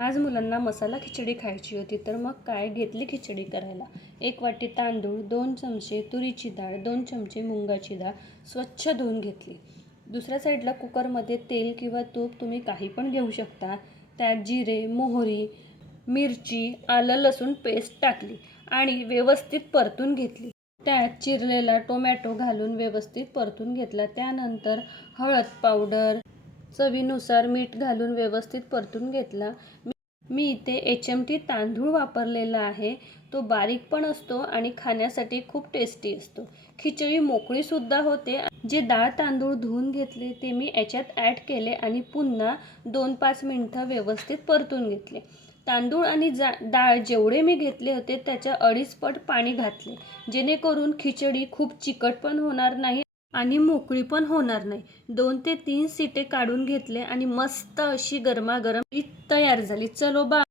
आज मुलांना मसाला खिचडी खायची होती तर मग काय घेतली खिचडी करायला? एक वाटी तांदूळ दोन चमचे तुरीची डाळ दोन चमचे मुंगाची डाळ स्वच्छ धुवून घेतली. दुसऱ्या साईडला कुकरमध्ये तेल किंवा तूप तुम्ही काही पण घेऊ शकता. त्यात जिरे मोहरी मिरची आलं लसूण पेस्ट टाकली आणि व्यवस्थित परतून घेतली. त्यात चिरलेला टोमॅटो घालून व्यवस्थित परतून घेतला. त्यानंतर हळद पावडर चवीनुसार मीठ घालून व्यवस्थित परतून घेतला. मी- इथे एच एम टी तांदूळ वापरलेला आहे. तो बारीक पण असतो आणि खाण्यासाठी खूप टेस्टी असतो. खिचडी मोकळीसुद्धा होते. जे डाळ तांदूळ धुवून घेतले ते मी याच्यात ॲड केले आणि पुन्हा दोन पाच मिनटं व्यवस्थित परतून घेतले. तांदूळ आणि जा डाळ जेवढे मी घेतले होते त्याच्या अडीच पट पाणी घातले. जेणेकरून खिचडी खूप चिकट पण होणार नाही. आणि मोकळी पण होणार नाही. दोन ते तीन सिटे काढून घेतले आणि मस्त अशी गरमागरम ही तयार झाली. चलो बा